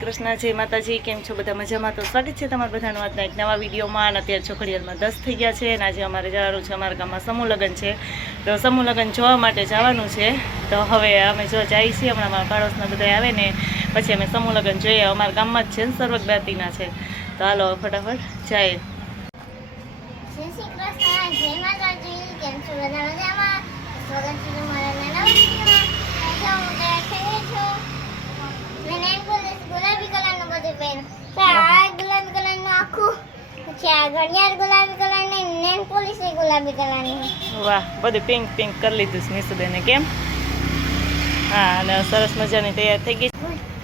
કૃષ્ણ, જય માતાજી, કેમ છો? બધા મજામાં? તો સ્વાગત છે તમારા બધાનું આજના એક નવા વિડીયોમાં. અને અત્યારે છોકરીઓમાં દસ થઈ ગયા છે અને આજે અમારે જવાનું છે, અમારા ગામમાં સમૂહ લગ્ન છે. તો સમૂહ લગ્ન જોવા માટે જવાનું છે. તો હવે અમે જો જઈએ છીએ, હમણાં અમારા પાડોશના બધા આવે ને, પછી અમે સમૂહ લગ્ન જોઈએ. અમારા ગામમાં જ છે ને સર્વ જ્ઞાતિના છે. તો હાલો, ફટાફટ જાય. શ્રી કૃષ્ણ, જય માતાજી, કેમ છો? બધા મજામાં સ્વાગત છે તમારા નાના વિડીયોમાં આજે હું તૈયાર થઈ છું મેં નેલ પોલિશ ગુલાબી કલરનું બધું પહેર્યું તો આ ગુલાબી કલરનું આખું પછી આ ઘડિયાળ ગુલાબી કલરની નેલ પોલિશ ગુલાબી કલરની વાહ બધું પિંક પિંક કરી લીધું છે નિશુબેને કેમ? હા અને સરસ મજાની તૈયાર થઈ ગઈ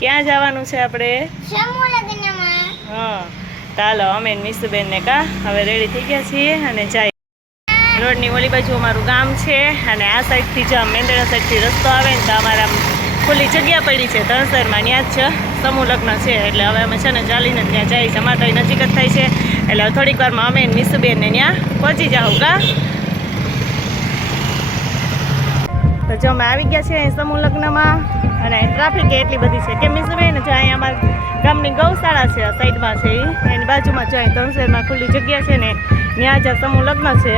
ક્યાં જવાનું છે આપણે? સમૂહ લગ્નમાં હા ચાલો અમે મિસુબેન ને કા હવે રેડી થઈ ગયા છીએ અને જાય. રોડની ઓલી બાજુ અમારું ગામ છે અને આ સાઈડથી જો મેંદડા સાઈડથી રસ્તો આવે ને તો અમારા ખુલ્લી જગ્યા પડી છે. તણસરમાં ત્યાં જ છે. સમૂહ લગ્ન છે એટલે હવે અમે છે ને ચાલીને ત્યાં જઈએ છે. અમારે નજીક જ થાય છે. એટલે થોડીક વારમાં અમે મિસુબેન ને ત્યાં પહોંચી જાઉં, કા? તો જો અમે આવી ગયા છીએ સમૂહ લગ્નમાં અને ટ્રાફિક એટલી બધી છે. કે મિસુબેન જો અહીંયા અમારા ગામની ગૌશાળા છે સાઈડમાં છે એની બાજુમાં જો અહીં તણસેરમાં ખુલ્લી જગ્યા છે ને ત્યાં જ સમૂહ લગ્ન છે.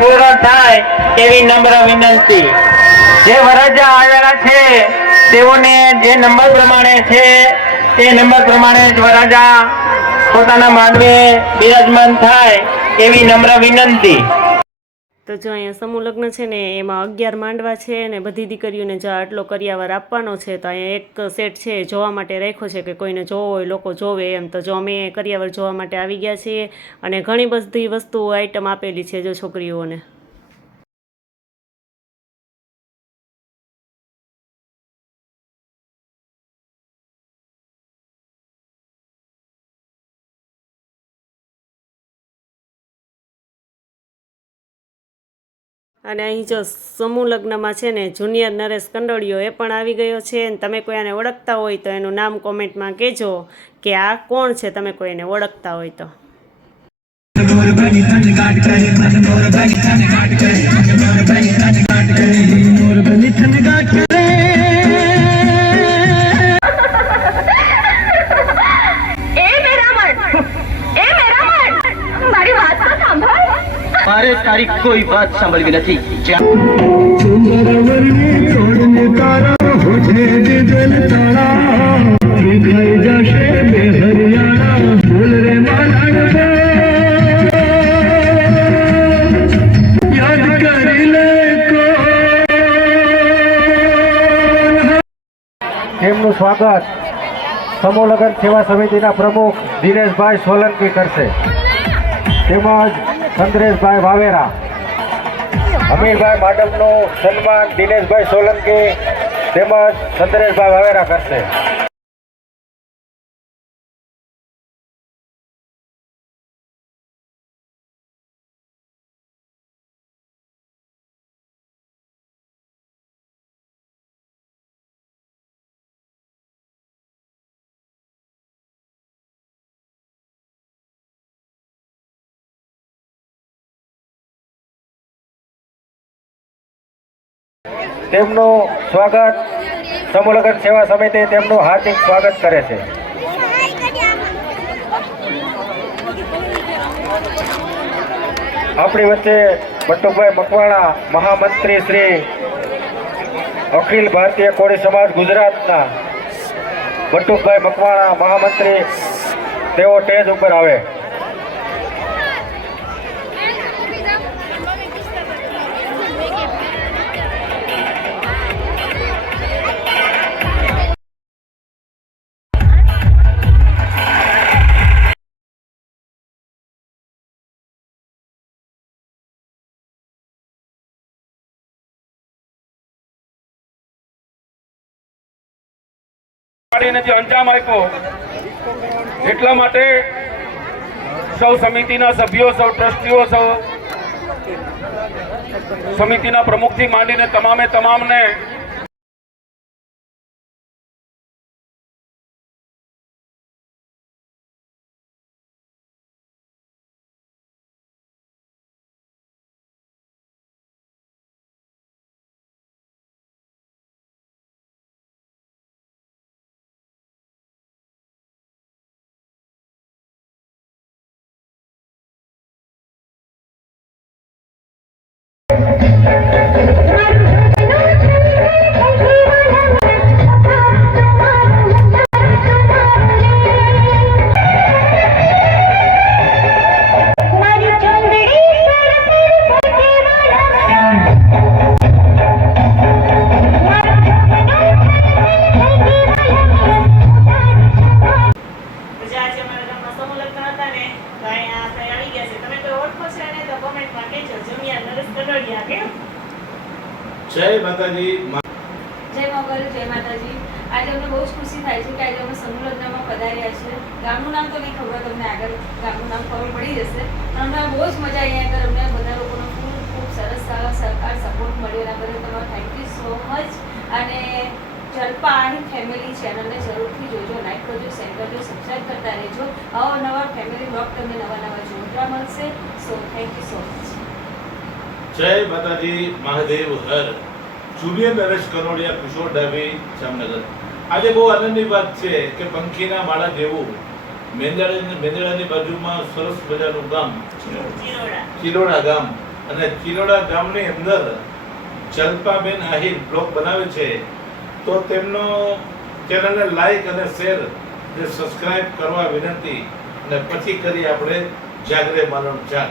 પૂરો થાય એવી નમ્ર વિનંતી. જે વરજા આવેલા છે તેઓને જે નંબર પ્રમાણે છે, તે નંબર પ્રમાણે જ પોતાના માનવે બિરાજમાન થાય એવી નમ્ર વિનંતી. તો જો અહીંયા સમૂહ લગ્ન છે ને, એમાં અગિયાર માંડવા છે ને, બધી દીકરીઓને જો આટલો કરિયાવર આપવાનો છે, તો અહીંયા એક સેટ છે, જોવા માટે રાખ્યો છે કે કોઈને જોવો હોય, લોકો જોવે એમ. તો જો અમે કરિયાવર જોવા માટે આવી ગયા છીએ અને ઘણી બધી વસ્તુઓ આઈટમ આપેલી છે જો છોકરીઓને. અને અહીં જો સમૂહ લગ્નમાં છે ને જુનિયર નરેશ કંડોળીઓ એ પણ આવી ગયો છે અને તમે કોઈ આને ઓળખતા હોય તો એનું નામ કોમેન્ટમાં કહેજો કે આ કોણ છે તમે કોઈ એને ઓળખતા હોય તો મારે કોઈ વાત સાંભળવી નથી. તેમનું સ્વાગત સમોલગન સેવા સમિતિના પ્રમુખ દિનેશભાઈ સોલંકી કરશે. તેમજ ચંદ્રેશભાઈ વાવેરા. અમીરભાઈ માડમનું સન્માન દિનેશભાઈ સોલંકી તેમજ ચંદ્રેશભાઈ વાવેરા કરશે. તેમનું સ્વાગત સમૂહલગન સેવા સમિતિ તેમનું હાર્દિક સ્વાગત કરે છે. આપણી વચ્ચે બટુભાઈ મકવાણા, મહામંત્રી શ્રી અખિલ ભારતીય કોળી સમાજ ગુજરાતના બટુભાઈ મકવાણા, મહામંત્રી, તેઓ સ્ટેજ ઉપર આવે. પાડીને જે અંજામ આપ્યો, એટલા માટે સૌ સમિતિના સભ્યો, સૌ ટ્રસ્ટીઓ, સૌ સમિતિના પ્રમુખથી માંડીને તમામે તમામને જય માતાજી. ગામનું નામ તો નહીં ખબર તમને આગળ ગામનું નામ ખબર પડી જશે. પણ જ મજા અહીંયા આગળ અમને બધા ખૂબ ખૂબ સરસ સરકાર સપોર્ટ મળ્યો. એના બદલ તમારો થેન્ક યુ સો મચ અને જલપા આની ફેમિલી છે અને અમને જરૂરથી જોજો. કરજો સબસ્ક્રાઈબ કરતા રહેજો. અવનવા ફેમિલી બ્લોગ તમને નવા નવા જોવા મળશે. So thank you so much Jai Mataji Mahadev Har. Julian Naresh Karodiya Kishor Dabhi Jamnagar. આજે બહુ આનંદની વાત છે કે પંખીના માળા જેવું મેંદડા મેંદડાની બાજુમાં સરસ મજાનું ગામ ચિરોડા. ચિલોડા ગામ. અને ચિલોડા ગામની અંદર જલ્પાબેન આહિર બ્લોગ બનાવે છે. તો તેમનો ચેનલને લાઈક અને શેર અને સબસ્ક્રાઇબ કરવા વિનંતી અને પછી કરી આપણે જાગરે માનવ જાગ.